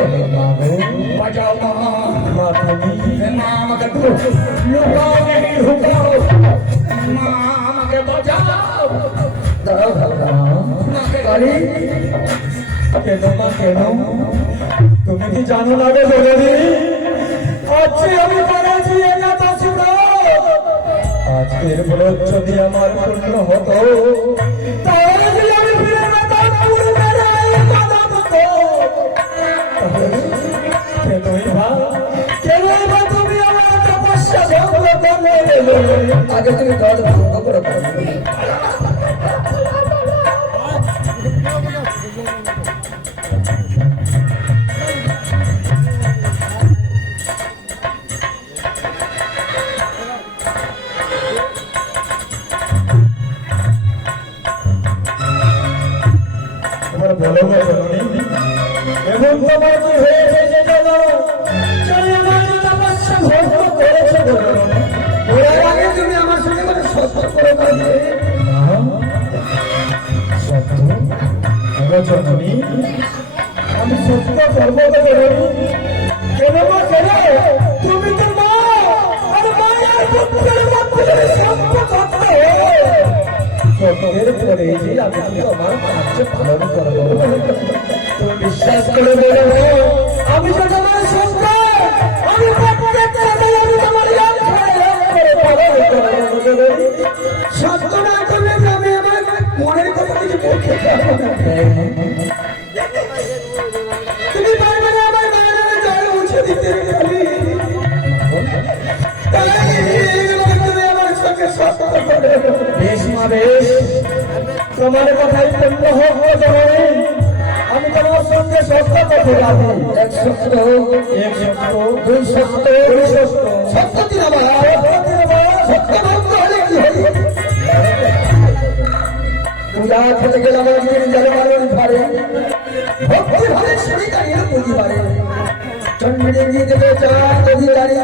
बचाओ माँ मगर लुकाओ नहीं रुकाओ माँ मगर बचाओ তুমি কি জানো না রে জগদি আজকে আমি করেছি এলাকা শুনো আজকের ব্রত যদি আমার পূর্ণ হতো তাহলে যদি আমি ফিরে পেতাম পূর্বের এই কদম তো কেনই বা তুমি আমার তপস্যা ভঙ্গ করলে আগে তুমি দল ভঙ্গ করে বলো এবং তোমার কি হয়েছে যে জানো চলে আমার তপস্যা ভঙ্গ করেছে ওর আগে তুমি আমার সঙ্গে করে সত্য করে বলবে জননী আমি সত্য সর্বদা বলি কেন তুমি তো মা আর মায়ের পুত্রের মধ্যে সত্য সত্য সত্যের পরে যে আমি তোমার কার্য পালন করবো তুমি বিশ্বাস করে বলো আমি তো তোমার সত্য আমি সত্য না করলে আমি আমার মনের কথা কিছু বলতে পারবো না তুমি পারবে না আমার মায়ের জল মুছে দিতে তুমি আমার সঙ্গে সত্য করে বেশ মা বেশ তোমার কথাই পূর্ণ হোক আমি তোমার সঙ্গে সত্য করতে পারবো এক সত্য দুই সত্য সত্য দিন সত্য ভক্ত হলে কি হবে পূজা খেতে গেলে আমার জলমানন পারে ভক্তি ভাবে শরীর পুঁজি পারে চন্দ্রদেবী দেবে চাঁদ অধিকারী